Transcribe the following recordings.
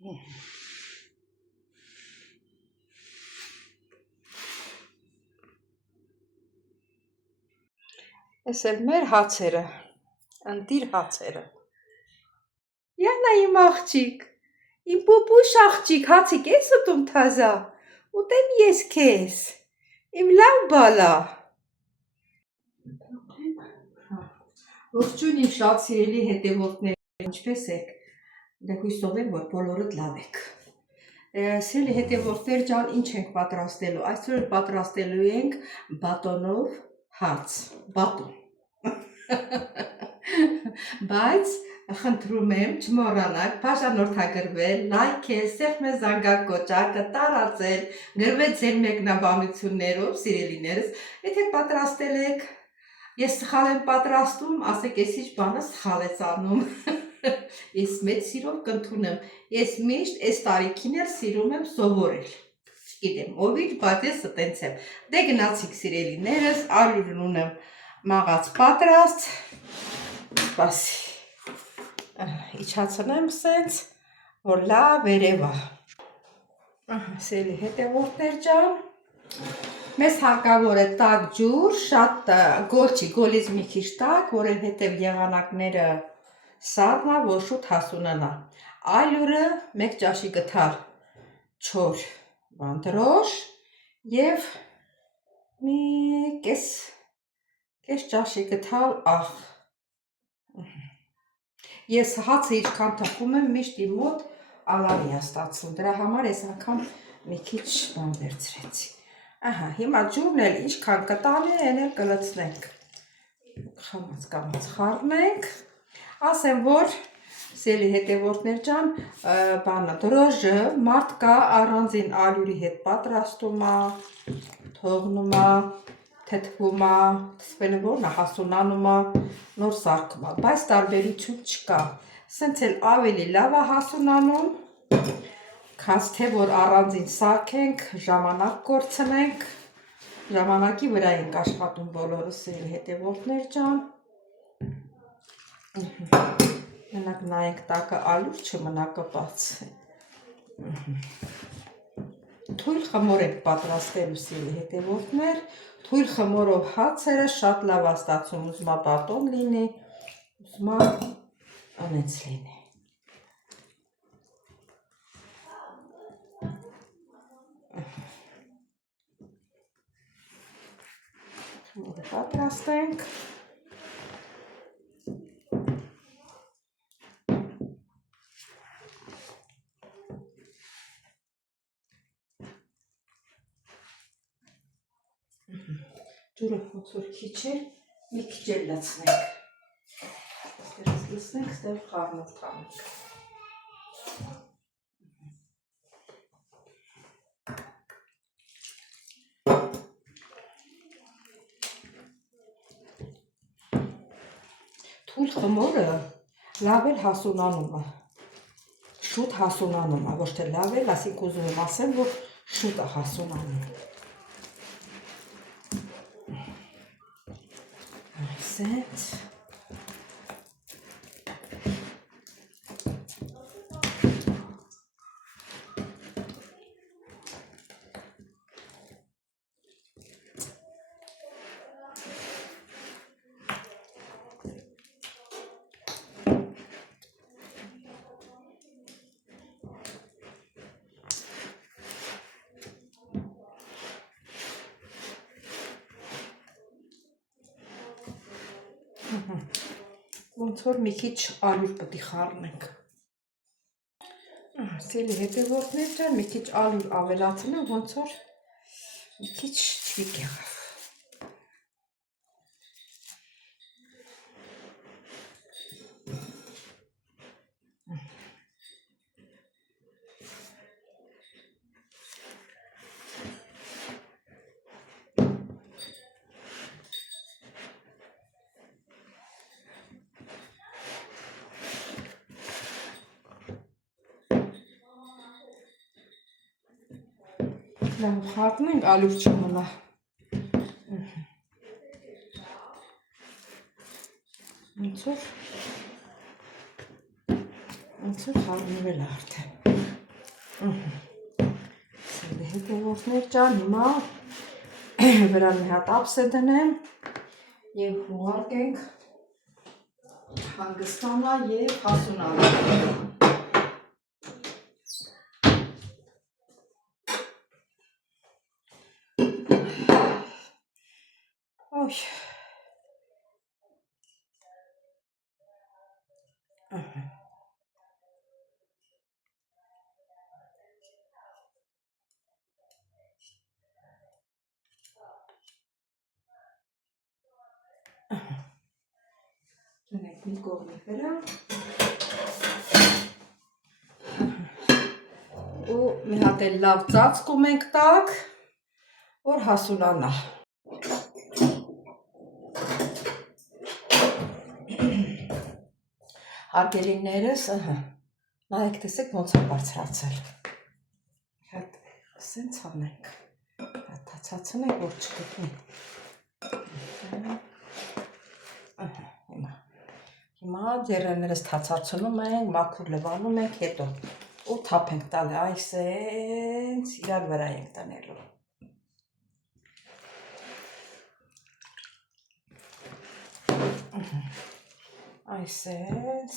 Ես էլ մեր հացերը, ընտիր հացերը։ Յանա իմ աղջիկ, իմ պուպուշ աղջիկ, հացիկ ես ուտում թազա, ուտեմ ես քեզ, իմ լավ բալա։ Ողջույն իմ շատ սիրելի հետևորդներ, ինչպես եք, հույսով եմ, որ բոլորդ լավ եք։ Սիրելի հետևորդներ ջան, ինչ ենք պատրաստելու, այսօր պատրաստելու ենք բատոնով հաց, բատոն, բայց խնդրում եմ չմոռանաք բաժանորդագրվել, լայքել, սեղմել զանգակոճակը, տարածել, գրվել ձեր մեկնաբանություններով, սիրելիներս, եթե պատրաստել եք, ես սխալ եմ պատրաստում, ասեք ես ինչ բանը սխալ ես անում, ես մեծ սիրով կընդունեմ, ես միշտ այս տարիքին էլ սիրում եմ սովորել, չգիտեմ ով ինչ, բայց ես տենց եմ, դե գնացիք սիրելիներս, ալյուրն ունեմ մաղաց պատրաստ, սպասի, իջացնեմ սենց, որ լավ երևա, սիրելի հետևորդներ ջան, մեզ հարկավոր է տաք ջուր, շատ գոլ չի, գոլից մի քիչ տաք, որովհետև եղանակները սառն է, որ շուտ հասունանա, ալյուրը մեկ ճաշի գթալ չոր դրոշ և մի կես ճաշի գթալ աղ, ես հացը ինչքան թխում եմ, միշտ իմ մոտ ալանի է ստացվում, դրա համար ես անգամ մի քիչ բան վերցրեցի, հիմա ջուրն էլ ինչքան կտանի, են էլ կլցնենք, խամած խառնենք, ասեմ, որ սիրելի հետևորդներ ջան, դրոժը մարդ կա առանձին ալյուրի հետ պատրաստում է, թողնում է, թթվում է, թթվելը որն է, հասունանում է, նոր սարքում է, բայց տարբերություն չկա, սենց էլ ավելի լավ է հասունանում, քան թե որ առանձին սարքենք, ժամանակ կորցնենք, ժամանակի վրա ենք աշխատում բոլորս սիրելի հետևորդներ ջան, մենակ նայենք տակը ալյուր չմնա կպած, թույլ խմոր ենք պատրաստելու սիրելի հետևորդներ, թույլ խմորով հացերը շատ լավ է ստացվում, ուզում է բատոն լինի, ուզում է անեց լինի։ Խմորը պատրաստենք։ Ջուրը ոնց որ քիչ է, մի քիչ էլ լցնենք, ստերս լցնենք, ստեղ խառնով թանենք, թույլ խմորը լավ էլ հասունանում է, շուտ հասունանում է, ոչ թե լավ էլ, ասենք ուզում եմ ասեմ, որ շուտ է հասունանում, սենց, ոնց որ մի քիչ ալյուր պետք է խառնենք, սիրելի հետևորդներ ջան, մի քիչ ալյուր ավելացնեմ, ոնց որ մի քիչ թիկ եղավ, լավ խառնենք, ալյուր չմնա, ոնց որ խառնվել է արդեն, Սիրելի հետևորդներ ջան, հիմա վրան մի հատ ափսե դնեմ եւ ուղարկենք հանգստանա եւ հասունանա։ Օյ։ Դնենք մի կողմի վրա ու մի հատ էլ լավ ծածկում ենք տակ, որ հասունանա։ Հարգելիներս, նայեք տեսեք ոնց է բարձրացել։ Հատ սենց անենք, հատացացնենք, որ չգտնի։ Հիմա ձեռներս թացացնում ենք, մաքուր լվանում ենք, հետո ու թափ ենք տալի, այ սենց իրար վրա ենք տնելու։ Այ սենց։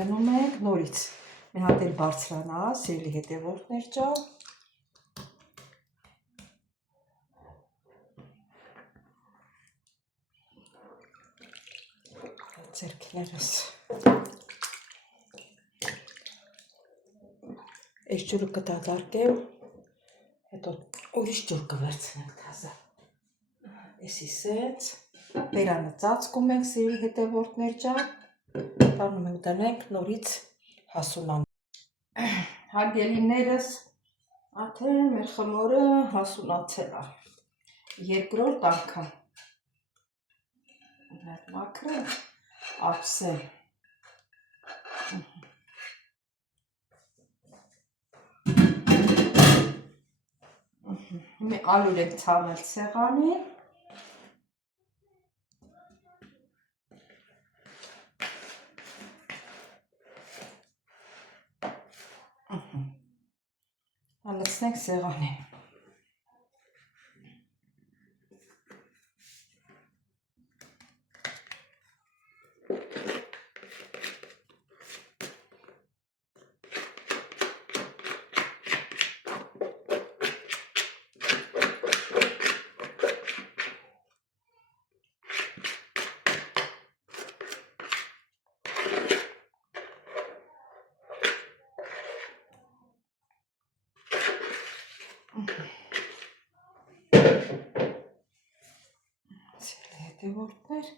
Դնում ենք նորից, մի հատ էլ բարձրանա, սիրելի հետևորդներ ջան։ Ձեռքներս։ Այս ջուրը կդադարկեմ, հետո ուրիշ ջուր կվերցնենք թազա։ Էսի սենց, բերանը ծածկում ենք, սիրելի հետևորդներ ջան, տանում ենք դնենք նորից հասունան։ Հարգելիներս, արդեն մեր խմորը հասունացել է։ Երկրորդ անգամ։ Մեր մաքրը ափսե։ Մի ալյուր ենք ցանել սեղանի։ Հալեցնենք սեղանին։ Հետևորդներ,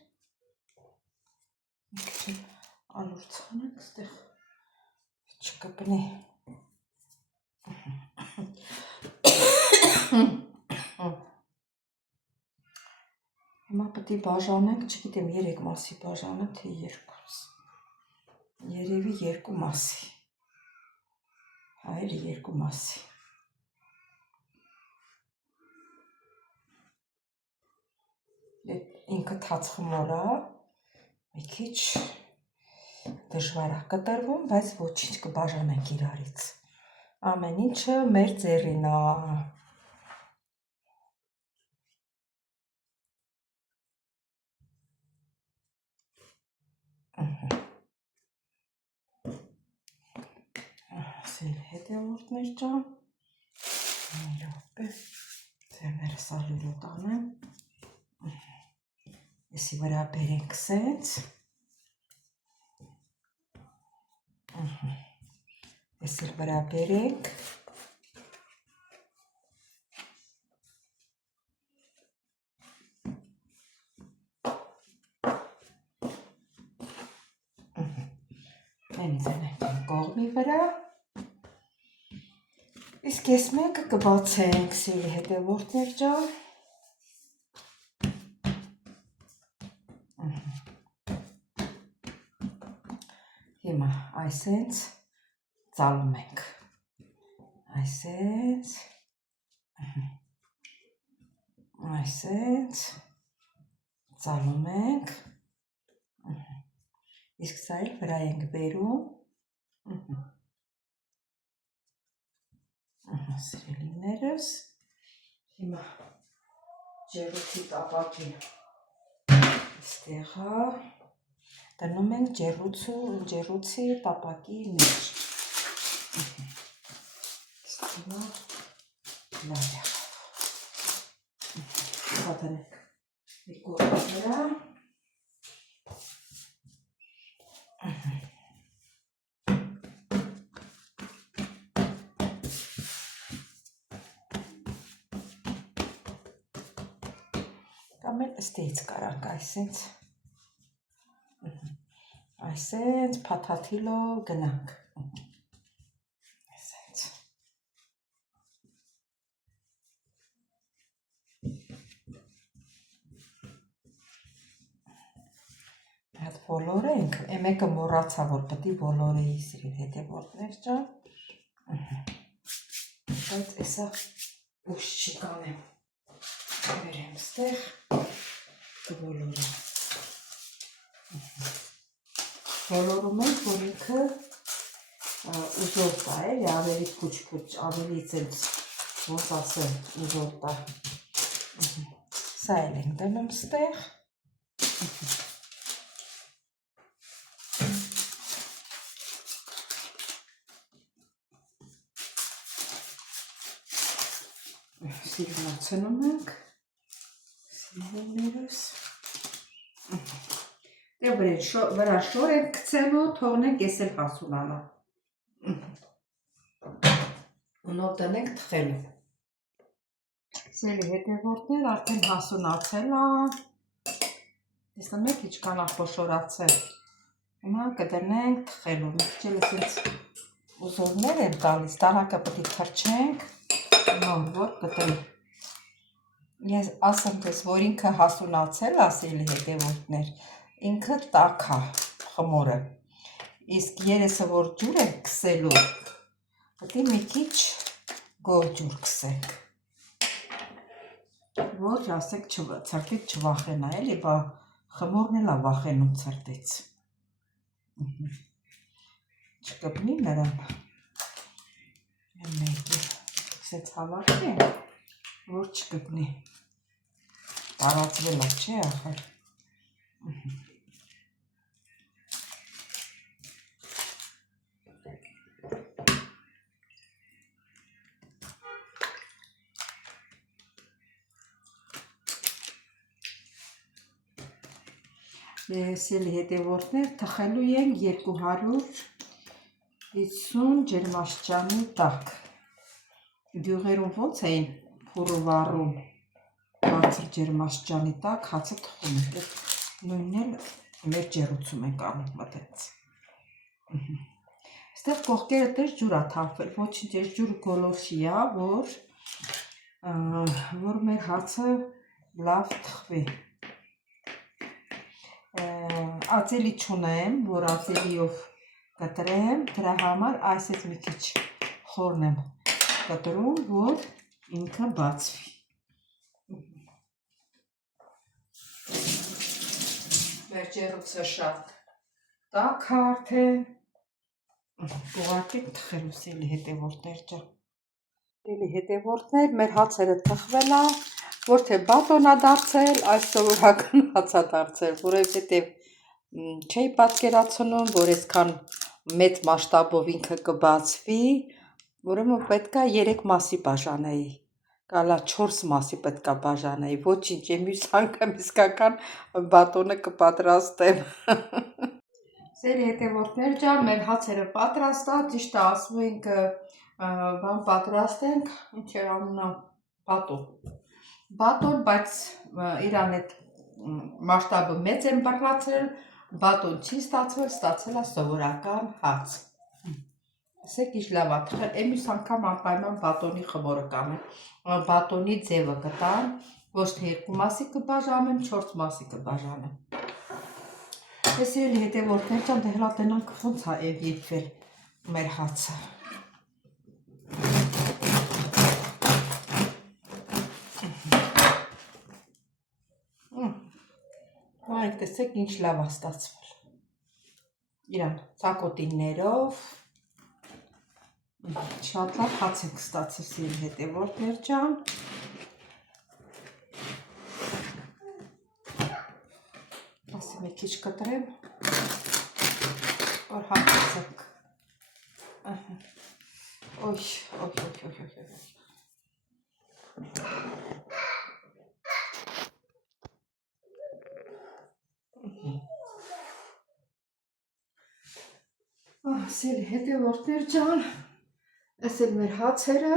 մի քիչ ալյուր ցանենք, այստեղ չկպնի։ Հիմա պետք է բաժանենք, չգիտեմ 3 մասի բաժանը, թե 2։ Երևի 2 մասի։ Այլ 2 մասի։ Ինքը թաց խմոր է, մի քիչ դժվար է կտրվում, բայց ոչինչ կբաժանենք իրարից։ Ամեն ինչը մեր ձեռին է։ Ասել հետևորդներ ջան, մի րոպե, ձեռներս ալյուրը տանեմ։ Էսի վրա բերենք սենց։ Էսի վրա բերենք։ Մենից ենք կողմի վրա։ Իսկ ես մեկը կբացենք, սիրելի հետևորդներ ջան։ Հիմա այսենց ծալում ենք։ Այսպես, ծալում ենք, իսկ սա էլ վրա ենք բերում, սիրելիներս, հիմա ջեռուցի տապակի ստեղա, դնում ենք ջեռուցի տապակի մեջ, հիմա լավ եղավ, հիմա դնենք մի կողմի վրա, կամ էլ ըստեից կարանք այսենց փաթաթիլով գնանք, այսենց, հատ ոլորենք, մեկը մոռացա, որ պետք է ոլորեի սիրելի հետևորդներ ջան, բայց էսա ուշ չի կանեմ, վերեմ ստեղ, կոլորեմ, ոլորում ենք, որ ինքը ուզոր տա էլի, ավելի քուչ, ավելի ցենց, ոնց ասեմ, ուզոր տա, սա էլ ենք դնում ստեղ, սիրունացնում ենք, սիրելիներս, վրա շոր ենք գցելու, թողնենք ես էլ հասունանա, ու նոր դնենք թխելու, սիրելի հետևորդներ, արդեն հասունացել է, տեսնում եք ինչքան է խոշորացել, հիմա կդնենք թխելու, մի քիչ էլ այսպես ուզորներ են տալիս, տանակը պետք է թրջենք, նոր որ կտրի, ես ասեմ ձեզ, որ ինքը հասունացել է, սիրելի հետևորդներ, ինքը տաք է խմորը, իսկ երեսը որ ջուր ենք քսելու, պետք է մի քիչ գոր ջուր քսենք, որ ասեք ցրտից չվախենա, էլի, բա խմորն էլ է վախենում ցրտից, չկպնի նրան, մեկի, սենց հավաքենք, որ չկպնի, տարածվել է, չէ ախր, Սիրելի հետևորդներ, թխելու ենք 250 ջերմաստիճանի տակ, գյուղերում ոնց էին փուռը վառում, բարձր ջերմաստիճանի տակ հացը թխում ենք, նույնն էլ մեր ջեռուցում ենք անում մտենց, այստեղ կողքերը տես ջուր է թափվել, ոչինչ այս ջուրը գոլորշի է, որ մեր հացը լավ թխվի, ածելի չունեմ, որ ածելիով կտրեմ, դրա համար այսպես մի քիչ խորն եմ կտրում, որ ինքը բացվի, մեր ջեռուցը շատ տաք է արդեն, ուղղակի թխելու սիրելի հետևորդներ ջան, սիրելի հետևորդներ, մեր հացերը թխվել է, որ թե բատոն է դարձել, այս սովորական հաց է դարձել, որովհետև չէի պատկերացնում, որ այսքան մեծ մասշտաբով ինքը կբացվի, ուրեմն պետք է 3 մասի բաժանեի, կալա 4 մասի պետք է բաժանեի, ոչինչ, մյուս անգամ իսկական բատոնը կպատրաստեմ, սիրելի հետևորդներ ջան, մեր հացերը պատրաստ է, ճիշտ է ասում ենք, բան պատրաստենք, ինչ էր անունը, բատոն, բայց իրան այդ մասշտաբը մեծ եմ բռնացրել, բատոն չի ստացվել, ստացել է սովորական հաց, ասեք ինչ լավ է թխել, մյուս անգամ անպայման բատոնի խմորը կանեմ, բատոնի ձևը կտամ, ոչ թե 2 մասի կբաժանեմ, 4 մասի կբաժանեմ, սիրելի հետևորդներ ջան, դե հլա տենանք ոնց է եփվել, մեր հացը։ Այ տեսեք ինչ լավ է ստացվել։ Իրան ծակոտիններով շատ լավ հաց ենք ստացել սիրելի հետևորդներ ջան։ Ասի մի քիչ կտրեմ, որ հացեք։ Օյ։ Ասել հետևորդներ ջան, ասել մեր հացերը։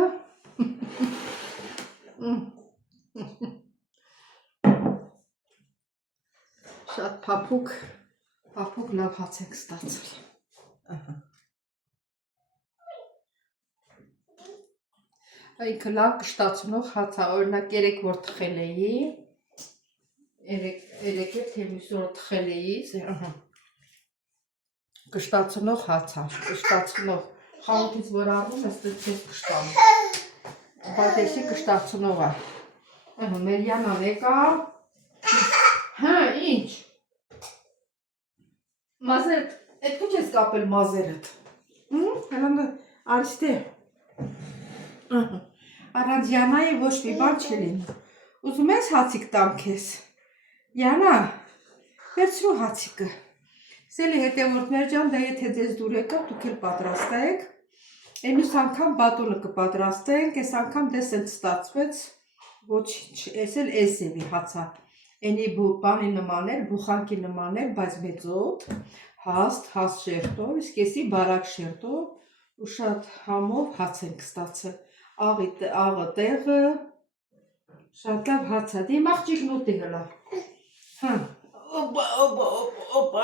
Շատ փափուկ լավ հաց ենք ստացել։ Ինքը լավ կշտացնող հաց է, օրինակ երեք որ թխել էի, երեք թե մյուս օր թխել էի, կշտացնող հաց է, կշտացնող խանութից որ առնում ես դες կշտանում, բայց էսի կշտացնող է։ Մեր Յանան եկա, հա ինչ, մազերդ, էդ քուչ ես կապել մազերդ, արիստե, առանց Յանայի ոչ մի բան չի լինում, ուզում ես հացիկ տամ քեզ, Յանա, վերցրու հացիկը, սելի հետևորդներ ջան, դա եթե ձեզ դուր եկավ, դուք էլ պատրաստեք, մյուս անգամ բատոնը կպատրաստենք, այս անգամ դες են ստացվեց, ոչինչ, ես էլ էս էվի հացա, ենի բանի նման էր, բուխանքի նման էր, բայց մեծոտ, հաստ շերտով, իսկ եսի բարակ շերտով, ու շատ համով հաց ենք ստացել, աղը տեղը, շատ լավ հաց է, դիմ աղջիկն ուտի հլավ,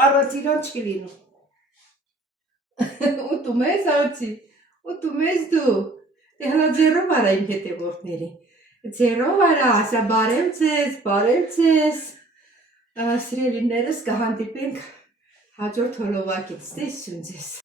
առանց իրան չի լինում, ուտում ես աղջի, ուտում ես դու, դե հլա ձերով արա իմ հետևորդների, ձերով արա, ասա բարև ձեզ, սիրելիներս կհանդիպենք հաջորդ հոլովակից, տեսություն ձեզ։